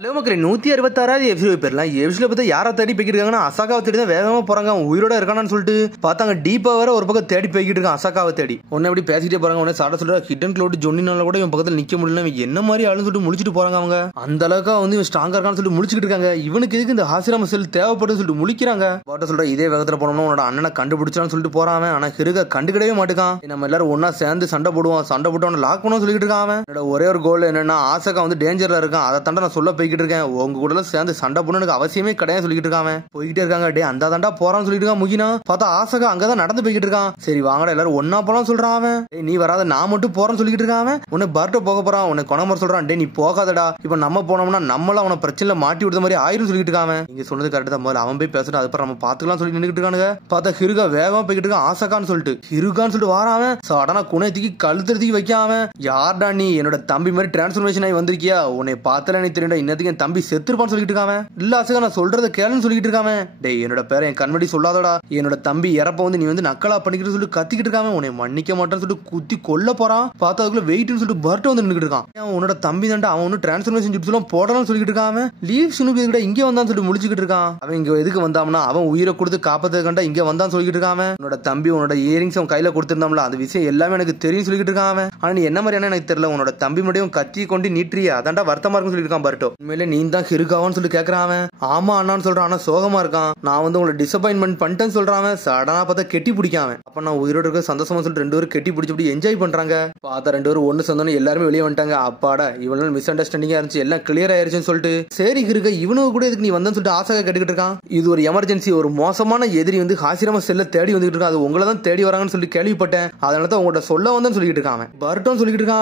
Hello மக்களே 166வது episode போயிடலாம். எபிசோட பார்த்தா யாரை தேடி போய்கிட்டு இருக்காங்கன்னா அசாக்காவை தேடி தான் வேகமாக போறாங்க. அவன் உயிரோட இருக்கானு சொல்லிட்டு பார்த்தாங்க. டீப்பா வேற ஒரு பக்கம் தேடி போய்கிட்டு இருக்கான் அசாக்காவை தேடி. உடனே எப்படி பேசிட்டே போறாங்க. உடனே சாட சொல்ற ஹிடன் க்ளோட் ஜொன்னினால கூட இவன் பக்கத்தில் நிக்க முடியல. இவன் என்ன மாதிரி ஆளுன்னு சொல்லிட்டு முடிச்சுட்டு போறாங்க. அவங்க அந்த அளவுக்கு வந்து இவன் ஸ்ட்ராங்கா இருக்கான்னு சொல்லிட்டு முடிச்சுட்டு இருக்காங்க. இவனுக்கு எதுக்கு இந்த ஹாசிராம செல் தேவைப்படுன்னு சொல்லிட்டு முழிக்கிறாங்க. பாட்ட சொல்ற இதே வேகத்துல போனோம்னா உன்னோட அண்ணனை கண்டுபிடிச்சான்னு சொல்லிட்டு போறான். ஆனா ஹிருகா கண்டுக்கிடவே மாட்டுக்கான். நம்ம எல்லாரும் ஒன்னா சேர்ந்து சண்டை போடுவோம், சண்டை போட்டு அவனை லாக் பண்ண சொல்லிட்டு இருக்கான். அவன் ஒரே ஒரு கோல் என்னன்னா ஆசகா வந்து டேஞ்சர்ல இருக்கான். அதை தாண்ட நான் சொல்ல போய்கிட்டு இருக்கேன். உங்க கூட சேர்ந்து சண்டை போடணும்னு அவசியமே கிடையாது சொல்லிட்டு இருக்காங்க. போய்கிட்டே இருக்காங்க. டே அந்த தாண்டா போறான்னு சொல்லிட்டு இருக்கான். முகினா பார்த்தா ஆசகா அங்கதான் நடந்து போய்கிட்டு இருக்கான். சரி வாங்கடா எல்லாரும் ஒன்னா போலாம் சொல்றான். அவன் நீ வராத நான் மட்டும் போறேன்னு சொல்லிட்டு இருக்கான். உன்னை பர்ட்ட போக போறான். உன்னை கொணமர் சொல்றான். டே நீ போகாதடா, இப்ப நம்ம போனோம்னா நம்மள அவனை பிரச்சனை மாட்டி விடுற மாதிரி ஆயிரும் சொல்லிட்டு இருக்கான். நீங்க சொன்னது கரெக்ட் தான். முதல்ல அவன் போய் பேசுறான், அதுக்கப்புறம் நம்ம பாத்துக்கலாம் சொல்லி நின்றுட்டு இருக்கானுங்க. பார்த்தா ஹிருகா வேகமா போய்கிட்டு இருக்கான். ஆசகான்னு சொல்லிட்டு ஹிருகான்னு சொல்லிட்டு வாரான். சடனா குணையத்துக்கு கழுத்துறதுக்கு வைக்காம யார்டா நீ என்னோட தம்பி மாதிரி டிரான்ஸ்பர்மேஷன் ஆகி வந்திருக்கியா, உன்னை பார்த்தல நீ தெரியுடா, இன்னத்துக்கு என் தம்பி செத்துருப்பான்னு சொல்லிட்டு இருக்கான். இல்ல ஆசகா நான் சொல்றத கேளுன்னு சொல்லிட்டு இருக்கான். டேய் என்னோட பேரை என் கண்மடி சொல்லாதடா, என்னோட தம்பி இறப்ப வந்து நீ வந்து நக்கலா பண்ணிக்கிட்டு சொல்லி கத்திக்கிட்டு இருக்கான். உன்னை மன்னிக்க மாட்டேன்னு சொல்லிட்டு குத்தி கொல்ல போறான். பார்த்தா அதுக்குள்ள வெயிட்னு சொல்லிட்டு பர்ட் வந்து நின்னுட்டு இருக்கான். உன்னோட தம்பி தாண்டா, அவன் ஒன்னும் டிரான்ஸ்பர்மேஷன் ஜிப்ஸ் எல்லாம் போடலாம்னு சொல்லிட்டு இருக்கான். லீவ் சுனுக்கு கூட இங்கே வந்தான்னு சொல்லிட்டு முடிச்சுக்கிட்டு இருக்கான். அவன் இங்க எதுக்கு வந்தாம்னா அவன் உயிரை கொடுத்து காப்பாத்துக்கண்டா இங்க வந்தான்னு சொல்லிட்டு இருக்கான். உன்னோட தம்பி உன்னோட இயரிங்ஸ் அவன் கையில கொடுத்திருந்தாம்ல, அந்த விஷயம் எல்லாமே எனக்கு தெரியும் சொல்லிட்டு இருக்கான். ஆனா நீ என்ன மாதிரியான எனக்கு தெரியல, உன்னோட தம்பி மட்டும் கத்தி கொண்டு நீட்டியா அதான்டா வருத்தமா இருக்குன்னு சொல்லிட்டு இருக்கான் பர்ட்டோ. உண்மையிலே நீ தான் ஹிருகாவான்னு சொல்லி கேட்கறான். ஆமா அண்ணான்னு சொல்றான். ஆனா சோகமா இருக்கான். நான் வந்து உங்களை டிசப்பாயின்மெண்ட் பண்ணிட்டேன்னு சொல்றான். சடனா பார்த்தா கெட்டி பிடிக்காம அப்ப நான் உயிரோட இருக்க சந்தோஷமா சொல்லிட்டு ரெண்டு பேரும் கெட்டி பிடிச்சி என்ஜாய் பண்றாங்க. பார்த்தா ரெண்டு பேரும் ஒன்னு சொந்தோன்னு எல்லாருமே வெளியே வந்துட்டாங்க. அப்பாடா இவனால மிஸ் அண்டர்ஸ்டாண்டிங்கா இருந்துச்சு, எல்லாம் கிளியர் ஆயிருச்சுன்னு சொல்லிட்டு சரி இருக்க இவனுக்கு கூட இதுக்கு நீ வந்தன்னு சொல்லிட்டு ஆசையா கேட்டுக்கிட்டு இருக்கான். இது ஒரு எமர்ஜென்சி, ஒரு மோசமான எதிரி வந்து ஹாசிராம செல்ல தேடி வந்துட்டு இருக்கான். அது உங்களை தான் தேடி வராங்கன்னு சொல்லி கேள்விப்பட்டேன், அதனால தான் உங்கள்கிட்ட சொல்ல வந்தேன்னு சொல்லிட்டு இருக்கான். பர்ட்டோன்னு சொல்லிட்டு இருக்கான்.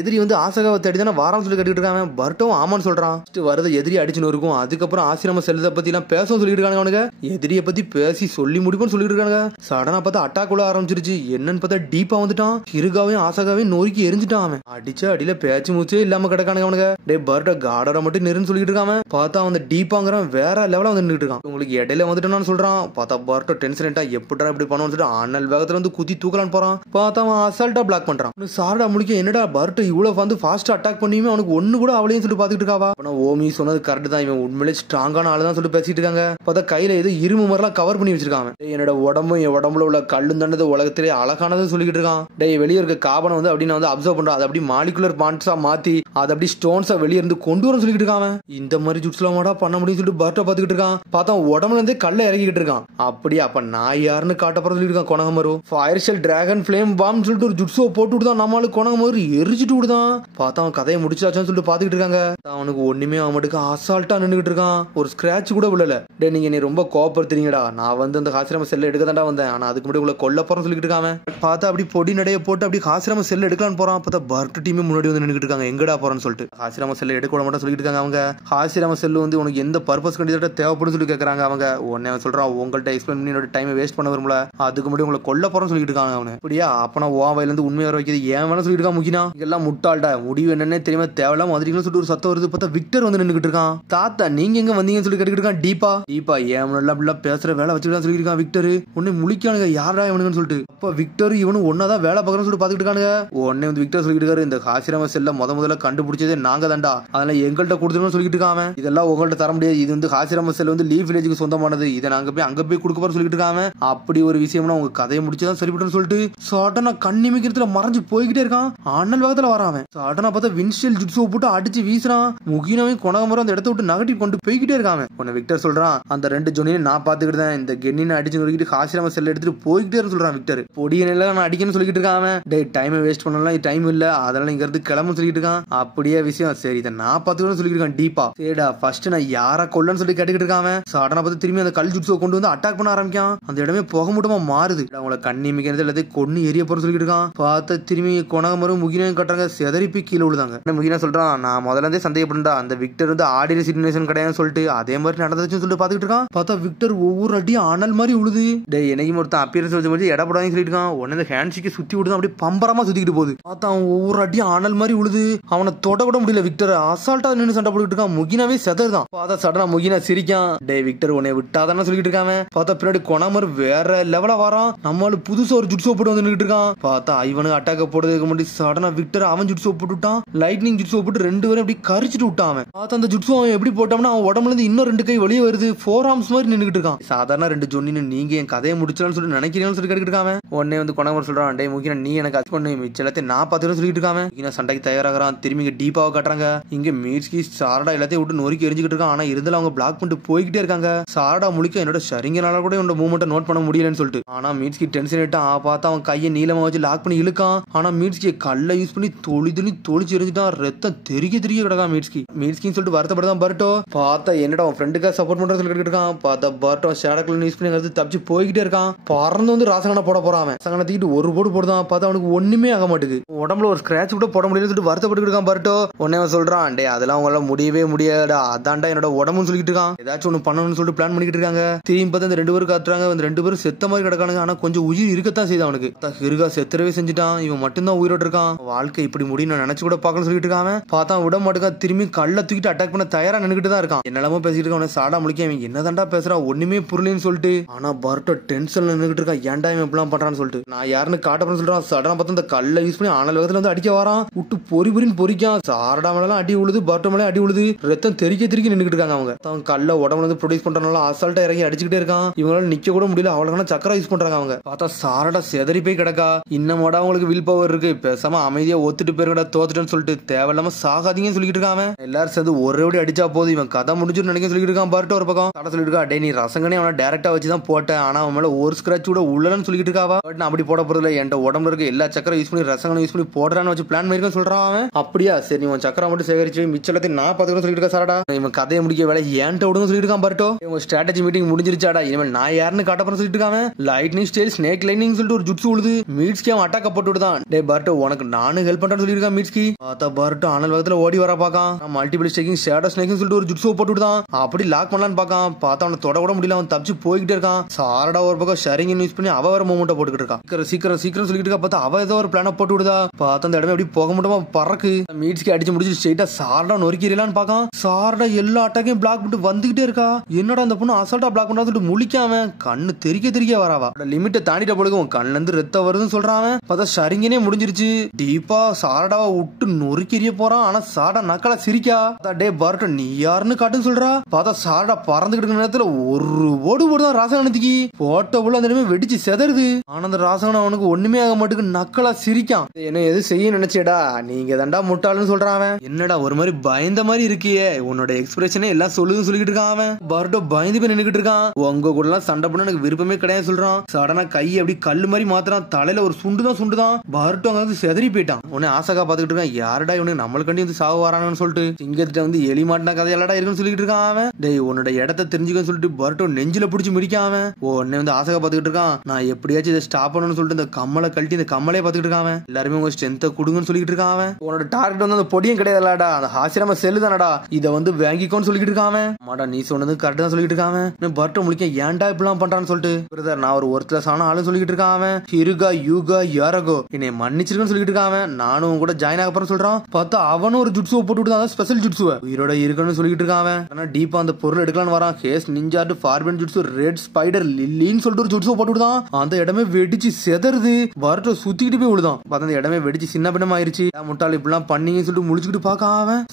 எதிரி வந்து ஆசகாவை தேடி தானே வாரான்னு சொல்லி கேட்டுக்கிட்டு இருக்கான். பர்ட்டோவும் ஆமான்னு சொல்றான். வரது எதிரி அடிச்சுன்னு இருக்கும். அதுக்கப்புறம் ஆசிராம செல்லதை பத்தி எல்லாம் பேச சொல்லிட்டு இருக்காங்க. அவனுக்கு எதிரியை பத்தி பேசி சொல்லி முடிப்போன்னு சொல்லிட்டு இருக்காங்க. சடனா பார்த்தா அட்டாக் உள்ள ஆரம்பிச்சிருச்சு. என்னன்னு பார்த்தா டீப்பா வந்துட்டான். ஹிருகாவையும் ஆசகாவையும் நோக்கி எரிஞ்சிட்டான். அவன் அடிச்ச அடியில பேச்சு மூச்சே இல்லாம கிடக்கானுங்க. அவனுக்கு டே பர்ட்ட காடரை மட்டும் நெருன்னு சொல்லிட்டு இருக்காம. பார்த்தா அவன் டீப்பாங்கிறவன் வேற லெவலா வந்து நின்றுட்டு இருக்கான். உங்களுக்கு இடையில வந்துட்டான்னு சொல்றான். பார்த்தா பர்ட்ட டென்ஷன் ஆயிட்டா எப்படா இப்படி பண்ணுவோம்னு சொல்லிட்டு அண்ணல் வேகத்துல வந்து குத்தி தூக்கலான்னு போறான். பார்த்தா அவன் அசால்ட்டா பிளாக் பண்றான். சாரடா முடிக்க என்னடா பர்ட்ட இவ்வளவு வந்து ஃபாஸ்டா அட்டாக் பண்ணியுமே அவனுக்கு ஒண்ணு கூட அவளையும் சொல்லிட்டு பாத்துக்கிட்டு இருக்காவா. ஓமி சொன்னது கரெக்ட் தான், இவன் உண்மையிலே ஸ்ட்ராங்கான ஆளுதான் சொல்லிட்டு பேசிட்டு இருக்காங்க. பார்த்தா கையில ஏதோ இரும்பு மாதிரிலாம் கவர் பண்ணி வச்சிருக்காங்க. என்னோட உடம்பும் என் உடம்புல உள்ள கல்லு தண்டது உலகத்திலே அழகானது சொல்லிட்டு இருக்கான். டே வெளியே இருக்க காபனை வந்து அப்படி நான் வந்து அப்சர்வ் பண்றேன், அது அப்படி மாலிகுலர் பாண்ட்ஸா மாத்தி அது அப்படி ஸ்டோன்ஸா வெளியே இருந்து கொண்டு வர சொல்லிட்டு இருக்காங்க. இந்த மாதிரி ஜுட்ஸ்லாமாடா பண்ண முடியும் சொல்லிட்டு பர்ட்ட பாத்துக்கிட்டு இருக்கான். பார்த்தா உடம்புல இருந்தே கல்ல இறக்கிட்டு இருக்கான். அப்படியே அப்ப நான் யாருன்னு காட்டப்பற சொல்லிட்டு இருக்கான். கொனகமரு fire shell dragon flame bomb சொல்லிட்டு ஒரு ஜுட்ஸோ போட்டு விடுதான். நம்மளுக்கு கொனகமரு எரிச்சிட்டு விடுதான். பார்த்தா அவன் கதையை முடிச்சாச்சான்னு சொல்லிட்டு பாத்துக்கிட்டு இருக்காங்க. அவனுக்கு ஒண்ணுமே அவன் மட்டுக்கு அசால்ட்டா நின்னுகிட்டு இருக்கான். ஒரு ஸ்கிராட்ச் கூட விழல. டே நீங்க நீ ரொம்ப கோபப்படுத்துறீங்கடா, நான் வந்து அந்த ஹாசிராம செல்ல எடுக்க தாண்டா வந்தேன், ஆனா அதுக்கு முன்னாடி உள்ள கொல்ல போறேன்னு சொல்லிட்டு இருக்காங்க. பார்த்தா அப்படி பொடி நடைய போட்டு அப்படி ஹாசிராம செல்ல எடுக்கலான்னு போறான். பார்த்தா பர்ட் டீமே முன்னாடி வந்து நின்னுட்டு இருக்காங்க. எங்கடா போறேன்னு சொல்லிட்டு ஹாசிராம செல்ல எடுக்க விட மாட்டேன்னு சொல்லிட்டு இருக்காங்க. அவங்க ஹாசிராம செல்லு வந்து உனக்கு எந்த பர்பஸ் கண்டிப்பா தேவைப்படும் சொல்லி கேட்கறாங்க. அவங்க உடனே சொல்றான் உங்கள்கிட்ட எக்ஸ்பிளைன் பண்ணி என்னோட டைமை வேஸ்ட் பண்ண வரும்ல, அதுக்கு முன்னாடி உங்களை கொல்ல போறேன்னு சொல்லிட்டு இருக்காங்க. அவனு அப்படியா அப்ப நான் ஓவையில இருந்து உண்மை வர வைக்கிறது ஏன் வேணும் சொல்லிட்டு இருக்கான். முக்கினா இதெல்லாம் முட்டாள்டா, முடிவு என்னன்னே தெரியாம தேவையில்லாம வந்துட்டீங்கன்னு சொல்லிட்டு ஒரு சத்தம் வருது. பார்த்தா விக்டர் வந்து நின்னுட்டு இருக்கான். தாத்தா நீங்க எங்க வந்தீங்கன்னு சொல்லி கேட்டுக்கிட்டு இருக்கான். டீப்பா ஏன் அப்படிலாம் பேசுற வேலை வச்சுக்கிட்டு சொல்லிருக்கான். விக்டர் உன்னை முழிக்கானுங்க யாரா இவனுங்கன்னு சொல்லிட்டு. அப்ப விக்டர் இவனு ஒன்னாதான் வேலை பார்க்கறன்னு சொல்லிட்டு பாத்துக்கிட்டு இருக்கானுங்க. உடனே வந்து விக்டர் சொல்லிட்டு இருக்காரு, இந்த ஹாசிராம செல்ல முதல்ல கண்டுபிடிச்சதே நாங்க தாண்டா, அதனால எங்கள்கிட்ட கொடுத்துருன்னு சொல்லிட்டு இருக்காங்க. இதெல்லாம் உங்கள்கிட்ட தர முடியாது, இது வந்து ஹாசிராம செல் வந்து லீவ் வில்லேஜுக்கு சொந்தமானது, இதை நாங்க போய் அங்க போய் கொடுக்க போற சொல்லிட்டு இருக்காங்க. அப்படி ஒரு விஷயம்னா உங்க கதையை முடிச்சுதான் சரிபட்டு சொல்லிட்டு சடனா கண்ணிமிக்கிறதுல மறைஞ்சு போய்கிட்டே இருக்கான். அண்ணல் வேகத்துல வரான். சடனா பார்த்தா வின்ஷியல் ஜுட்ஸோ போட்டு அடிச்சு வீசுறான். முகினவே கொனகமரம் அந்த இடத்த விட்டு நகட்டி கொண்டு போய்கிட்டே இருக்காங்க. உன்னை விக்டர் சொல்றான் அந்த ரெண்டு ஜொனியும் நான் பாத்துக்கிட்டேன், இந்த கென்னின்னு அடிச்சு நொறுக்கிட்டு ஹாசிராம செல்ல எடுத்துட்டு போய்கிட்டே சொல்றான். விக்டர் பொடியனில நான் அடிக்கணும்னு சொல்லிட்டு இருக்கான். டே டைமை வேஸ்ட் பண்ணலாம், டைம் இல்ல, அதனால இங்க இருந்து கிளம்பு சொல்லிட்டு இருக்கான். அப்படியே விஷயம் சரி இதை நான் பாத்துக்கணும்னு சொல்லிட்டு இருக்கான். டீப்பா சரிடா ஃபர்ஸ்ட் நான் யாரா கொல்லன்னு சொல்லி கேட்டுக்கிட்டு இருக்கான். சடனா பார்த்து திரும்பி அந்த கல் ஜுட்ஸோ கொண்டு வந்து அட்டாக் பண்ண ஆரம்பிக்கான். அந்த இடமே புக மூட்டமா மாறுது. அவங்கள கண்ணி மிக்கிறது எல்லாத்தையும் கொன்னு எரிய போற சொல்லிட்டு இருக்கான். பார்த்த திரும்பி கொனகமரும் முகினையும் கட்டுறாங்க. செதறிப்பி கீழே விழுதாங்க. முகினா சொல்றான் நான் முதல்ல இருந்தே சந்தேகப்பட்டா அந்த விக்டர் வந்து ஆர்டினரி சிச்சுவேஷன் கிடையாதுன்னு சொல்லிட்டு அதே மாதிரி நடந்துச்சுன்னு சொல்லிட்டு பாத்துக்கிட்டு இருக்கான். பார்த்தா விக்டர் ஒவ்வொரு அடியும் அனல் மாதிரி உழுது. டே என்னைக்கு ஒருத்தன் அப்பியரன்ஸ் வச்சு இடப்படாதுன்னு சொல்லிட்டு இருக்கான். உடனே ஹேண்ட் ஷேக்கை சுத்தி விடுதான், அப்படியே பம்பரமா சுத்திக்கிட்டு போகுது. பார்த்தா அவன் ஒவ்வொரு அடியும் அனல் மாதிரி உழுது. அவனை தொட கூட முடியல. விக்டர் அசால்ட்டா நின்று சண்டை போட்டுக்கிட்டு இருக்கான். முகினாவே செதறுதான். பார்த்தா சடனா முகினா சிரிக்கான். டே விக்டர் உன்னை விட்டாதானே சொல்லிட்டு இருக்காங்க. பார்த்தா பின்னாடி கொனமர் வேற லெவலா வரான். நம்மளு புதுசா ஒரு ஜுட்ஸோ போட்டு வந்து நின்னுட்டு இருக்கான். பார்த்தா இவனுக்கு அட்டாக்க போடுறதுக்கு முன்னாடி சடனா விக்டர் அவன் ஜுட்ஸோ போட்டுட்டான். லைட்னிங் ஜுட்ஸோ போட்டு ரெண்டு பேரும் அப்படி கரிச்சிட்டு விட்டான். அவன். பார்த்து அந்த ஜுட்ஸு அவன் எப்படி போட்டோம்னா அவன் உடம்புல இருந்து இன்னும் 2 கை வெளியே வருது. 4 ஆர்ம்ஸ் மாதிரி நின்னுகிட்டு இருக்கான். சாதாரண 2 ஜொன்னின்னு நீங்க என் கதையை முடிச்சலாம்னு சொல்லி நினைக்கிறீங்கன்னு சொல்லி கேட்டுக்கிட்டு இருக்கான். உடனே வந்து கொணவர் சொல்றான், டே முக்கிய நீ எனக்கு அது பண்ணு மிச்சத்தை நான் பார்த்துட்டு சொல்லிட்டு இருக்கான். இங்க சண்டைக்கு தயாராகிறான். திரும்பி இங்க டீப்பாவை காட்டுறாங்க. இங்க மீட்ஸ்கி சாரடா எல்லாத்தையும் விட்டு நொறுக்கி எரிஞ்சுக்கிட்டு இருக்கான். ஆனா இருந்தாலும் அவங்க பிளாக் பண்ணிட்டு போய்கிட்டே இருக்காங்க. சாரடா முழிக்க என்னோட சரிங்கனால கூட என்னோட மூவ்மெண்ட்டை நோட் பண்ண முடியலன்னு சொல்லிட்டு. ஆனா மீட்ஸ்கி டென்ஷன் ஆயிட்டான். பார்த்தா அவன் கையை நீளமா வச்சு லாக் பண்ணி இழுக்கான். ஆனா மீட்ஸ்கி கல்லை யூஸ் பண்ணி தொளிச்சு எரிஞ்சுட்டான். ரத்தம் தெரிய கிடக்கான் மீட்ஸ்கின்னு சொல்லிட்டு வருத்தப்படதான் பர்ட்டோ. பார்த்தா என்னடா அவன் ஃப்ரெண்டுக்காக சப்போர்ட் பண்றது சொல்லிட்டு இருக்கான். பார்த்தா பர்ட்டோ ஷேடக்ல யூஸ் பண்ணி தப்பிச்சு போய்கிட்டே இருக்கான். பறந்து வந்து ராசகனை போட போறான். ராசகனை தூக்கிட்டு ஒரு போடு போடுதான். பார்த்தா அவனுக்கு ஒண்ணுமே ஆக மாட்டேங்குது. உடம்புல ஒரு ஸ்கிராட்ச் கூட போட முடியலன்னு சொல்லிட்டு வருத்தப்பட்டு இருக்கான் பர்ட்டோ. உடனே அவன் சொல்றான், டே அதெல்லாம் அவங்களால முடியவே முடியாதா, அதான்டா என்னோட உடம்புன்னு சொல்லிட்டு இருக்கான். ஏதாச்சும் ஒண்ணு பண்ணணும்னு சொல்லிட்டு பிளான் பண்ணிட்டு இருக்காங்க. திரும்பி பார்த்தா அந்த 2 பேரும் காட்டுறாங்க. அந்த 2 பேரும் செத்த மாதிரி கிடக்கானுங்க. ஆனா கொஞ்சம் உயிர் இருக்கத்தான் செய்யுது அவனுக்கு. ஹிருகா செத்துறவே செஞ்சுட்டான். இவன் மட்டும்தான் உயிரோடு இருக்கான். வாழ்க்கை இப்படி முடியும் நினைச்சு கூட பார்க்கணும்னு சொல்லிட்டு இருக்கான். பார்த்தா விட மாட்டேங்க. திரும்பி கல்ல தூக்கிட்டு அட்டாக் பண்ண தயாரா நின்னுகிட்டு தான் இருக்கான். என்னெல்லாமோ பேசிட்டு இருக்கான். சாடா முழிக்க அவன் என்னதான்டா பேசுறான் ஒண்ணுமே புரியலன்னு சொல்லிட்டு. ஆனா பர்ட்டோ டென்ஷன்ல நின்னுகிட்டு இருக்கான். ஏன்டா இவன் இப்படிலாம் பண்றான்னு சொல்லிட்டு. நான் யாருன்னு காட்டப்பன்னு சொல்றான். சடனா பார்த்தா அந்த கல்ல யூஸ் பண்ணி ஆனல் வேகத்துல வந்து அடிக்க வரான். விட்டு பொறின்னு பொறிக்கான். சாரடா மேலாம் அடி உழுது, பர்ட்டோ மேலே அடி உழுது. ரத்தம் தெறிக்க நின்னுகிட்டு இருக்காங்க. அவங்க கல்ல உடம்புல வந்து ப்ரொடியூஸ் பண்றதுனால அசால்ட்டா இறங்கி அடிச்சுக்கிட்டே இருக்கான். இவங்களால நிக்க கூட முடியல. அவளுக்கான சக்கரை யூஸ் பண்றாங்க. அவங்க பார்த்தா சாரடா செதறி போய் கிடக்கா. இன்னமோட அவங்களுக்கு வில் பவர் இருக்கு. பேசாம அமைதியா ஒத்துட்டு பேருக்கடா தோத்துட்டேன்னு சொல்லிட்டு தேவையில்லாம சாகாதீங்கன்னு சொல்லிட்டு இருக்கான். எல்லாரும் சேர்ந்து ஒரே அடிச்சா போதும் இவன் கதை முடிஞ்சுன்னு நினைக்க சொல்லிட்டு இருக்கான். பர்ட்டோ ஒரு பக்கம் கடை சொல்லிட்டு இருக்கா, டே நீ ரசங்கனே அவனை டைரக்டா வச்சுதான் போட்டேன். ஆனா அவன் மேல ஒரு ஸ்கிராட்ச் கூட உள்ளன்னு சொல்லிட்டு இருக்காவா. பட் நான் அப்படி போட போறதுல என் உடம்புல இருக்க எல்லா சக்கரை யூஸ் பண்ணி ரசங்கனை யூஸ் பண்ணி போடுறான்னு வச்சு பிளான் பண்ணிருக்கேன் சொல்றான் அவன். அப்படியா சரி உன் சக்கரை மட்டும் சேகரிச்சு மிச்சத்தை நான் பாத்துக்கணும் சொல்லிட்டு இருக்கா சாரடா. இவன் கதையை முடிக்க வேலை ஏன்ட்ட விடுங்க சொல்லிட்டு இருக்கான் பர்ட்டோ. இவங்க ஸ்ட்ராட்டஜி மீட்டிங் முடிஞ்சிருச்சாடா, இனிமேல் நான் யாருன்னு காட்டப்பறம் சொல்லிட்டு இருக்கான். லைட்னிங் ஸ்டைல் ஸ்னேக் லைனிங் சொல்லிட்டு ஒரு ஜுட்ஸு உழுது. மீட்ஸ்கி அவன் அட்டாக் போட்டு விடுதான். டே பர்ட்டோ உனக்கு நானும் ஹெல்ப் பண்றேன்னு சொல்லியிருக்கான் மீட்ஸ்கி. பார்த்தா பர்ட்டோ ஆனல் வேகத்துல ஓடி வர Bagan. Multiple staking shadow snaking சொல்லிட்டு ஒரு ஜுட்ஸு போட்டு விடுதான். அப்படி லாக் பண்ணலான்னு பாக்கான். பார்த்தா அவனை தொட கூட முடியல. அவன் தப்பிச்சு போய்கிட்டே இருக்கான். சாரடா ஒரு பக்கம் ஷரிங் யூஸ் பண்ணி அவ வேற மூவ்மெண்ட் போட்டுக்கிட்டு இருக்கான். சீக்கிரம் சொல்லிட்டு இருக்கா. பார்த்தா அவ ஏதோ ஒரு பிளான போட்டு விடுதா. பார்த்தா அந்த இடமே எப்படி போக முடியுமா பறக்கு. மீட்ஸ்கி அடிச்சு முடிச்சு ஸ்ட்ரெயிட்டா சாரடா நொறுக்கிறீங்களான்னு பாக்கான். சாரடா எல்லா அட்டாக்கையும் பிளாக் பண்ணிட்டு வந்துகிட்டே இருக்கா. என்னடா அந்த பொண்ணு அசால்ட்டா பிளாக் பண்ணா சொல்லிட்டு முழிக்காம கண்ணு தெறிக்க வராவா. லிமிட்டை தாண்டிட்ட பொழுது உன் கண்ணுல இருந்து ரத்தம் வருதுன்னு சொல்றான். பார்த்தா ஷரிங்கனே முடிஞ்சிருச்சு. டீப்பா சாரடாவை விட்டு நொறுக்கிறிய போறான். ஆனா சாரடா நக்கலா சிரிக்கா. டே பர்ட்டோ நீ யாருன்னு காட்டுன்னு சொல்றா. பார்த்தா சாரடா பறந்துகிட்டு நேரத்துல ஒரு ஓடுதான் ராசகனத்துக்கு போட்டோவுல அந்த இடமே வெடிச்சு செதறுது. ஆனா அந்த ராசகன் அவனுக்கு ஒண்ணுமே ஆக மாட்டுக்கு நக்கலா சிரிக்கான். என்ன எது செய்ய நினைச்சேடா, நீங்க தாண்டா முட்டாளுன்னு சொல்றான். என்னடா ஒரு மாதிரி பயந்த மாதிரி இருக்கியே, உன்னோட எக்ஸ்பிரஷனே எல்லாம் சொல்லுதுன்னு சொல்லிட்டு இருக்கான் அவன். பர்ட்டோ பயந்து போய் நின்னுகிட்டு இருக்கான். உங்க கூட எல்லாம் சண்டை பண்ண எனக்கு விருப்பமே கிடையாது சொல்றான். சடனா கை அப்படி கல்லு மாதிரி மாத்திரான். தலையில ஒரு சுண்டுதான். பர்ட்டோ அங்க வந்து செதறி போயிட்டான். உடனே ஆசகா பாத்துக்கிட்டு இருக்கான். யாரடா இவனுக்கு நம்மளுக்காண்டி வந்து சாவு வரானு சொல்லிட்டு சிங்கத்திட்ட வந்து எலி மாட்டினா கதையெல்லாடா இருக்குன்னு சொல்லிட்டு இருக்கான் அவன். டேய் உன்னோட இடத்தை தெரிஞ்சுக்கன்னு சொல்லிட்டு பர்ட்டோ நெஞ்சில பிடிச்சி முடிக்காம உடனே வந்து ஆசகா பாத்துக்கிட்டு இருக்கான். நான் எப்படியாச்சும் இதை ஸ்டாப் பண்ணணும்னு சொல்லிட்டு இந்த கம்மலை கழட்டி இந்த கம்மலே பாத்துக்கிட்டு இருக்கான். எல்லாருமே உங்க ஸ்ட்ரென்த்தை கொடுங்கன்னு சொல்லிட்டு இருக்கான். உன்னோட டார்கெட் வந்து அந்த பொடியும் கிடையாதுலடா, அந்த ஹாசிரம செல்லு தானடா, இதை வந்து வாங்கிக்கோன்னு சொல்லிட்டு இருக்கான். மாடா நீ சொன்னது கரெக்ட் தான் சொல்லிட்டு இருக்கான். பர்ட்டோ முழிக்க ஏன்டா இப்படிலாம் பண்றான்னு சொல்லிட்டு பிரதர் நான் ஒரு ஒர்த்லெஸ்ஸான ஆளு சொல்லிட்டு இருக்கான். ஹிருகா யூகா யாரகோ என்னை மன்னிச்சிருக்கன்னு சொல்லிட்டு இருக்கான். நானும் கூட ஜாயின் ஆக போறேன்னு சொல்றான். பார்த்தா அவனும் ஒரு ஜுட்ஸுவை போட்டு விட்டு ஸ்பெஷல் ஜுட்ஸுவை உயிரோட இருக்குன்னு சொல்லிட்டு இருக்கான். ஆனா டீப்பா அந்த பொருள் எடுக்கலான்னு வரான். ஹேஸ் நிஞ்சாட்டு ஃபார்பன் ஜுட்ஸு ரெட் ஸ்பைடர் லில்லின்னு சொல்லிட்டு ஒரு ஜுட்ஸுவை போட்டு விடுதான். அந்த இடமே வெடிச்சு செதறுது. பர்ட்டோ சுத்திக்கிட்டு போய் விழுதான். பார்த்தா அந்த இடமே வெடிச்சு சின்ன பின்னம் ஆயிருச்சு. முட்டாள் இப்படிலாம் பண்ணீங்கன்னு சொல்லிட்டு முழிச்சுக்கிட்டு பாக்க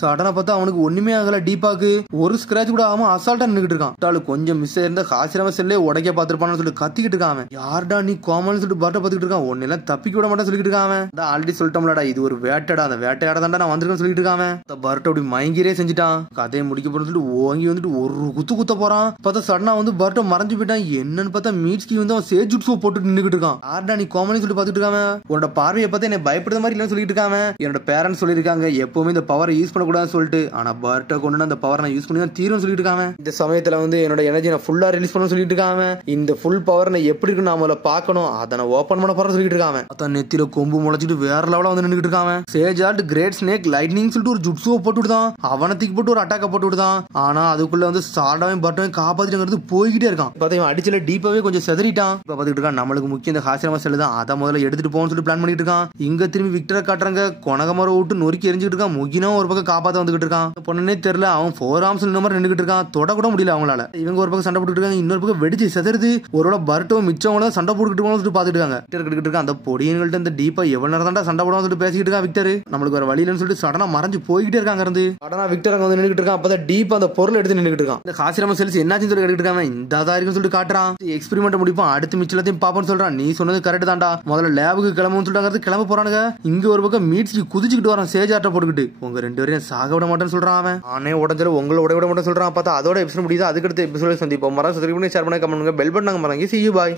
சடனா பார்த்தா அவனுக்கு ஒண்ணுமே ஆகல. டீப்பாக்கு ஒரு ஸ்கிராச் கூட ஆகாம அசால்ட்டா நின்னுட்டு இருக்கான். முட்டாள் கொஞ்சம் மிஸ் ஆயிருந்தா ஹாசிரம செல்லே உடைக்க பாத்துருப்பான்னு சொல்லிட்டு கத்திக்கிட்டு இருக்கான். யார்டா நீ கோமல்னு சொல்லிட்டு பர்ட்டோ பாத்துக்கிட்டு இருக்கான். ஒன்னெல்லாம் தப்பிக்க விட மாட்டேன்னு சொல்லிட்டு இருக்கான். ஆல்ரெடி சொல்லிட்டோம்லடா இது ஒரு வேட்டைடா, அந்த வேட்டையாட தாண்டா நான் வந்திருக்கேன்னு சொல்லிட்டு இருக்கான். பர்ட்டோ அப்படி மயங்கிரே செஞ்சுட்டான். கதையை முடிக்க போறேன்னு சொல்லிட்டு ஓங்கி வந்துட்டு ஒரு குத்த போறான். பார்த்தா சடனா வந்து பர்ட்டோ மறைஞ்சு போயிட்டான். என்னன்னு பார்த்தா மீட்ஸ்கி வந்து அவன் சேஜ் ஜுட்ஸுவை போட்டு நின்னுகிட்டு இருக்கான். யார்டா நீ கோமல்னு சொல்லிட்டு பாத்துட்டு இருக்கான். உன்னோட பார்வையை பார்த்து என்ன பயப்படுற மாதிரி இல்லைன்னு சொல்லிட்டு இருக்கான். என்னோட பேரண்ட்ஸ் சொல்லியிருக்காங்க எப்பவுமே இந்த பவரை யூஸ் பண்ணக்கூடாதுன்னு சொல்லிட்டு. ஆனா பர்ட்டோ கொண்டு அந்த பவரை நான் யூஸ் பண்ணி தான் தீரும்னு சொல்லிட்டு இருக்காங்க. இந்த சமயத்துல வந்து என்னோட எனர்ஜி நான் ஃபுல்லா ரிலீஸ் பண்ண சொல்லிட்டு இருக்காங்க. இந்த ஃபுல் பவர் நான் எப்படி இருக்கு நாம பார்க்கணும், அதை நான் ஓபன் பண்ண போற சொல்லிட்டு இருக்காங்க. அதான் நெத்தில கொம்பு முளைச்சிட்டு வேற லெவலா வந்து நின்னுட்டு இருக்காங்க. Sage art great snake lightning சொல்லிட்டு ஒரு ஜுட்ஸுவை போட்டு விடுதான். அவனை தூக்கி போட்டு ஒரு அட்டாக்க போட்டு விடுதான். ஆனா அதுக்குள்ள வந்து சாடாவையும் பர்ட்டோவையும் காப்பாத்திட்டு போய்கிட்டே இருக்கான். பார்த்தா அடிச்சல டீப்பாவே கொஞ்சம் செதறிட்டான். இப்ப பாத்துக்கிட்டு இருக்கான். நம்மளுக்கு முக்கியம் இந்த ஹாசிரம செல்லு தான், அதை முதல்ல எடுத்துட்டு போகணும்னு சொல்லி பிளான் பண்ணிட்டு இருக்கான். இங்க திரும்பி விக்டரை காட்டுறாங்க. கொனகமரம் விட்டு நொறுக்கி எரிஞ்சுட்டு இருக்கான். முகினும் ஒரு பக்கம் காப்பாத்த வந்துகிட்டு இருக்கான். பொண்ணுனே தெரியல, அவன் 4 ஆர்ம்ஸ் இந்த மாதிரி நின்றுட்டு இருக்கான். தொட கூட முடியல அவங்களால. இவங்க ஒரு பக்கம் சண்டை போட்டுட்டு இருக்காங்க. இன்னொரு பக்கம் வெடிச்சு செதறுது. ஒரு பர்ட்டோ மிச்சவங்கள சண்டை போட்டுக்கிட்டு போகணும்னு பாத்துட்டு இருக்காங்க. விக்டர் இருக்கான். அந்த பொடியன்கள்ட்ட இந்த டீப்பா எவ்வளவு நேரம் தான் சண்டை போடாம சொல்லிட்டு பேசிக்கிட்டு இருக்கான் விக்டர். நம்மளுக்கு வேற வழியிலன்னு சொல்லிட்டு சடனா மறைஞ்சு போய்கிட்டே இருக்காங்க. இருந்து உடனே விக்டர் அங்க வந்து நின்னுட்டு இருக்கான். அப்பதான் டீப் அந்த பொருள் எடுத்து நின்னுட்டு இருக்கான். இந்த காசிராம செல்ஸ் என்னாச்சுன்னு சொல்லி கேட்டுட்டு இருக்காங்க. இந்த இருக்குன்னு சொல்லிட்டு காட்டுறான். எக்ஸ்பெரிமெண்ட் முடிப்பான், அடுத்து மிச்சலத்தையும் பாப்போம்னு சொல்றான். நீ சொன்னது கரெக்ட் தான்டா, முதல்ல லேபுக்கு கிளம்புன்னு சொல்லிட்டு கிளம்ப போறானுங்க. இங்க ஒரு பக்கம் மீட்ஸ்க்கு குதிச்சுக்கிட்டு வரான் சேஜ் ஆட்ட போட்டுக்கிட்டு. உங்க 2 பேரையும் சாக விட மாட்டேன்னு சொல்றான் அவன். நானே உடஞ்சல உங்களை விட மாட்டேன்னு சொல்றான். பார்த்தா அதோட எபிசோட் முடியுது. அதுக்கடுத்து எபிசோட சந்திப்போம். மரம் சப்ஸ்கிரைப் பண்ணி ஷேர் பண்ணி கமெண்ட் பண்ணுங்க. பெல் பட்டன் மறங்க. See you bye.